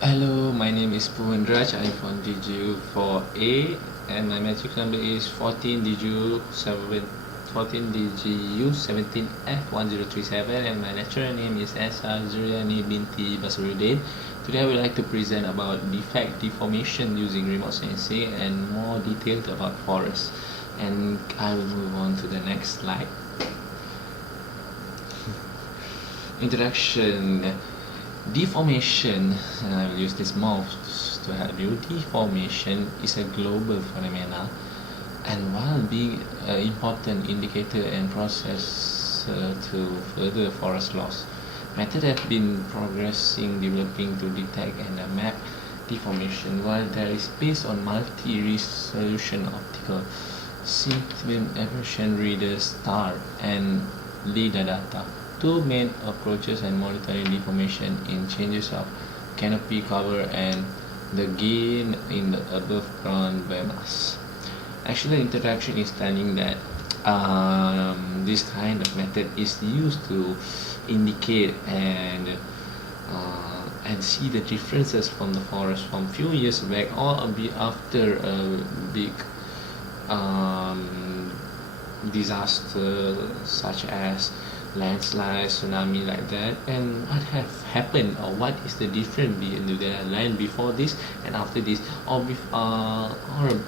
Hello, my name is PUVEN. I'm from DGU 4A and my matrix number is 14DGU17F1037 and my lecturer name is Zuriani binti Basruddin. Today I would like to present about defect deformation using remote sensing and more detailed about forests. And I will move on to the next slide. Introduction. Deformation, and I will use this mouse to help you. Deformation is a global phenomenon, and while being an important indicator and process to further forest loss, methods have been progressing, developing to detect and map deformation. While there is based on multi-resolution optical symptom aberration reader STAR and LIDAR data. Two main approaches and monitoring deformation in changes of canopy cover and the gain in the above ground biomass. Actually, introduction is telling that this kind of method is used to indicate and see the differences from the forest from few years back or a bit after a big disaster such as landslide, tsunami like that, and what have happened or what is the difference between the land before this and after this, or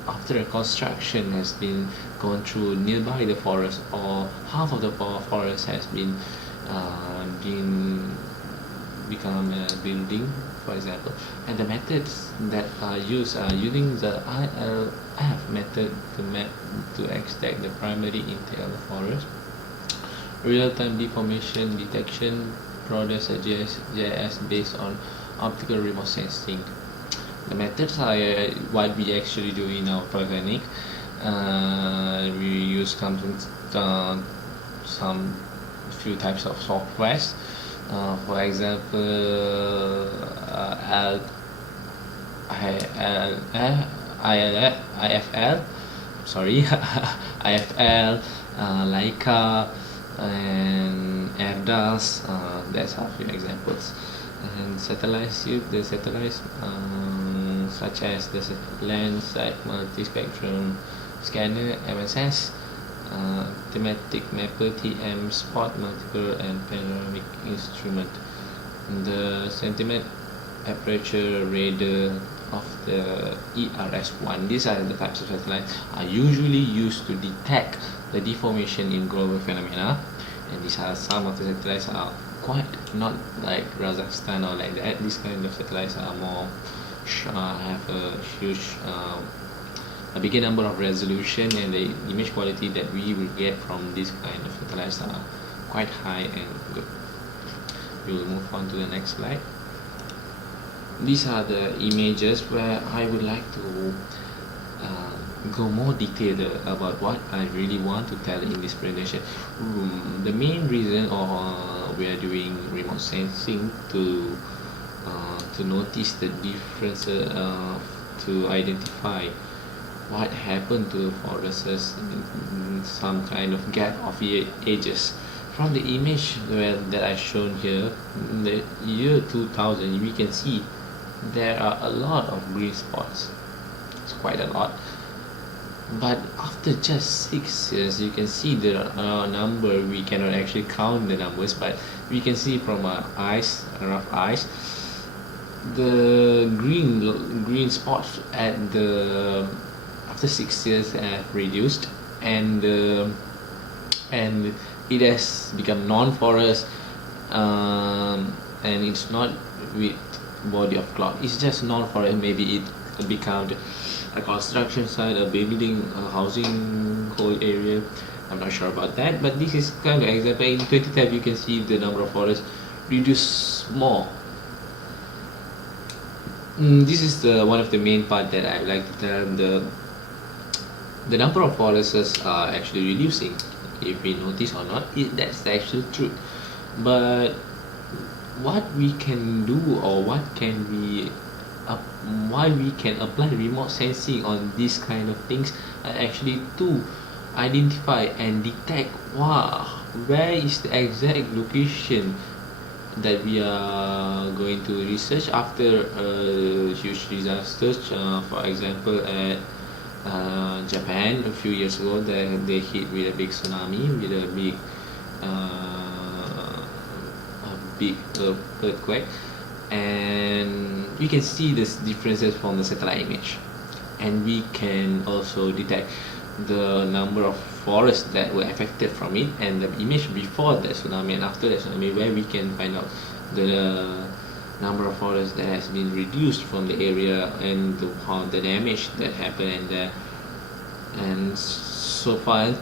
after a construction has been gone through nearby the forest, or half of the forest has been become a building, for example. And the methods that are used are using the ILF method to extract the primary intake of the forest, real-time deformation detection products a GIS based on optical remote sensing. The methods are what we actually do in our polytechnic. We use some few types of softwares. For example, IFL, sorry, IFL, Leica, and AirDAS. That's a few examples. And satellites, the satellites such as the Landsat multi-spectrum scanner MSS, thematic mapper TM, spot multiple and panoramic instrument. The centimeter aperture radar of the ERS-1. These are the types of satellites are usually used to detect the deformation in global phenomena, and these are some of the satellites are quite not like Kazakhstan or like that. These kind of satellites are more have a huge a bigger number of resolution, and the image quality that we will get from this kind of satellites are quite high and good. We will move on to the next slide. These are the images where I would like to go more detailed about what I really want to tell in this presentation. The main reason we are doing remote sensing to notice the difference, to identify what happened to the forests in some kind of gap of ages. From the image that I shown here, in the year 2000, we can see there are a lot of green spots. It's quite a lot. But after just 6 years, you can see the number. We cannot actually count the numbers, but we can see from our eyes, rough eyes, the green spots at the after 6 years have reduced, and it has become non-forest, and it's not with body of cloud. It's just non-forest. Maybe it become a construction site, a building, a housing whole area. I'm not sure about that, but this is kind of example. In 2010, you can see the number of forests reduce more. This is the one of the main part that I would like to tell. The number of forests are actually reducing. If we notice or not, that's actually true. But what we can do, or what can we why we can apply remote sensing on these kind of things, are actually to identify and detect where is the exact location that we are going to research after huge disasters. For example, at Japan a few years ago, they hit with a big tsunami, with a big earthquake, and we can see these differences from the satellite image, and we can also detect the number of forests that were affected from it, and the image before that tsunami and after that tsunami, where we can find out the number of forests that has been reduced from the area, and how the damage that happened and there, and so far,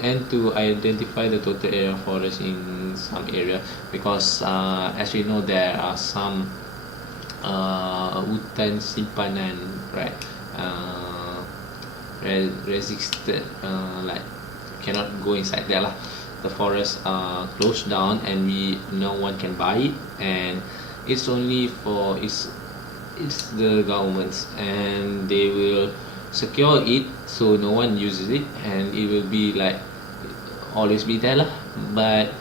and to identify the total area of forest in some area, because as we know, there are some hutan simpanan, right, resisted, like cannot go inside there lah. The forests are closed down, and no one can buy it, and it's only for it's the governments, and they will secure it so no one uses it, and it will be like always be there lah. But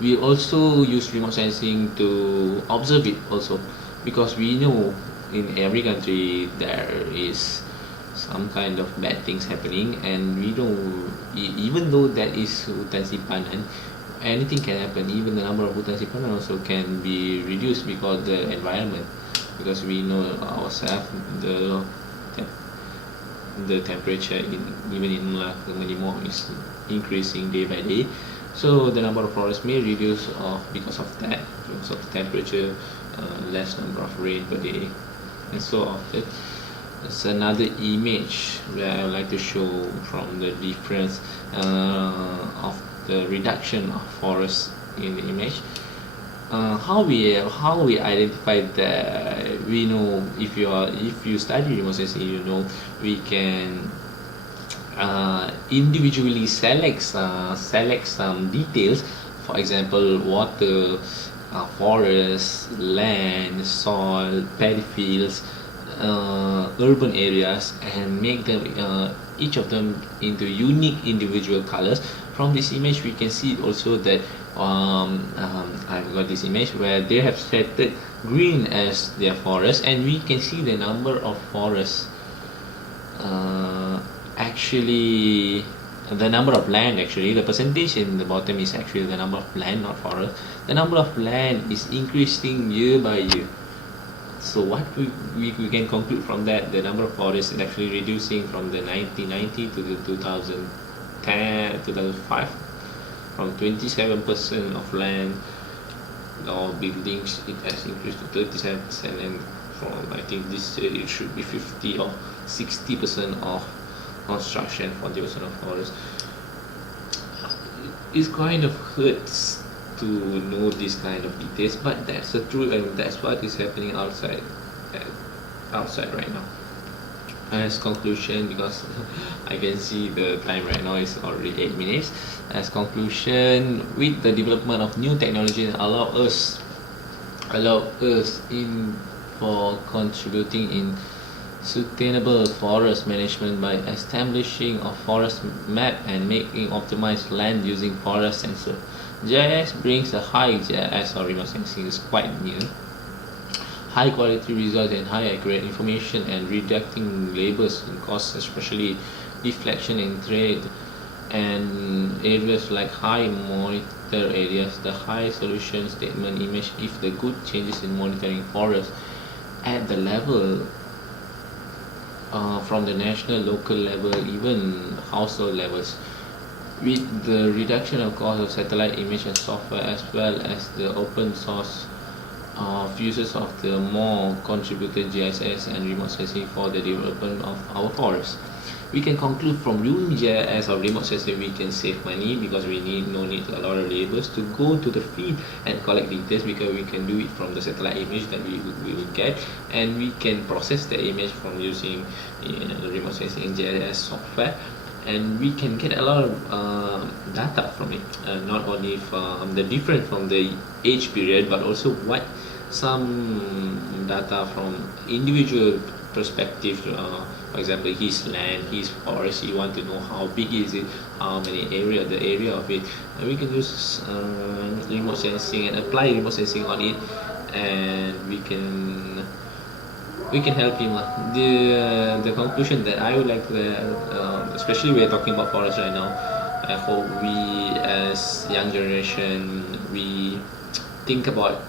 we also use remote sensing to observe it also, because we know in every country there is some kind of bad things happening, and we know even though that is hutan simpanan, anything can happen. Even the number of hutan simpanan also can be reduced because the environment, because we know ourselves the temperature even in Malacca Melimo is increasing day by day, so the number of forests may reduce because of that, because of the temperature, less number of rain per day, and so often. It's another image where I would like to show from the difference of the reduction of forests in the image. How we identify that, we know, if you study remote sensing, you know we can individually select some details. For example, water, forest, land, soil, paddy fields, urban areas, and make them each of them into unique individual colors. From this image we can see also that I've got this image where they have selected green as their forest, and we can see the number of forests, actually the number of land, actually the percentage in the bottom is actually the number of land, not forest. The number of land is increasing year by year. So what we can conclude from that, the number of forests is actually reducing from the 1990 to the 2005, from 27% of land or buildings, it has increased to 37%, and from, I think this year it should be 50 or 60% of construction, 40% of forest. It kind of hurts to know this kind of details, but that's the truth, and that's what is happening outside right now. As conclusion, because I can see the time right now is already 8 minutes. As conclusion, with the development of new technology, allow us in for contributing in sustainable forest management by establishing a forest map and making optimized land using forest sensor. GIS brings a high GIS or remote sensing is quite new, high quality results and high accurate information, and reducing labors and costs, especially deflection in trade and areas like high monitor areas. The high solution statement image if the good changes in monitoring forests at the level from the national, local level, even household levels. With the reduction of cost of satellite image and software, as well as the open source of uses of the more contributed GIS and remote sensing for the development of our forests, we can conclude from using GIS or remote sensing we can save money, because we no need a lot of laborers to go to the field and collect details, because we can do it from the satellite image that we will get, and we can process the image from using remote sensing and GIS software, and we can get a lot of data from it, not only from the different from the age period, but also what some data from individual perspective. For example, his land, his forest, you want to know how big is it, how many the area of it, and we can use remote sensing and apply remote sensing on it, and we can help him. The conclusion that I would like to, especially we're talking about forest right now, I hope we as young generation, we think about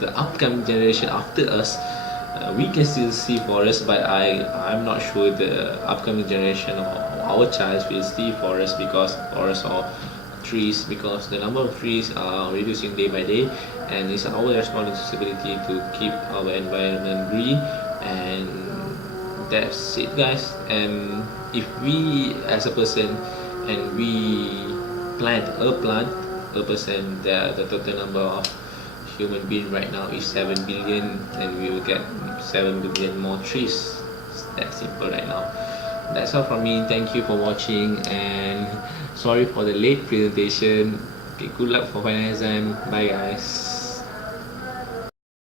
the upcoming generation after us. We can still see forest, but I'm not sure the upcoming generation or our child will see forest, because forest or trees, because the number of trees are reducing day by day, and it's our responsibility to keep our environment green. And that's it, guys. And if we as a person, and we plant a person, the total number of human being right now is 7 billion, and we will get 7 billion more trees. It's that simple right now. That's all from me. Thank you for watching, and sorry for the late presentation. Okay, good luck for final exam. Bye, guys.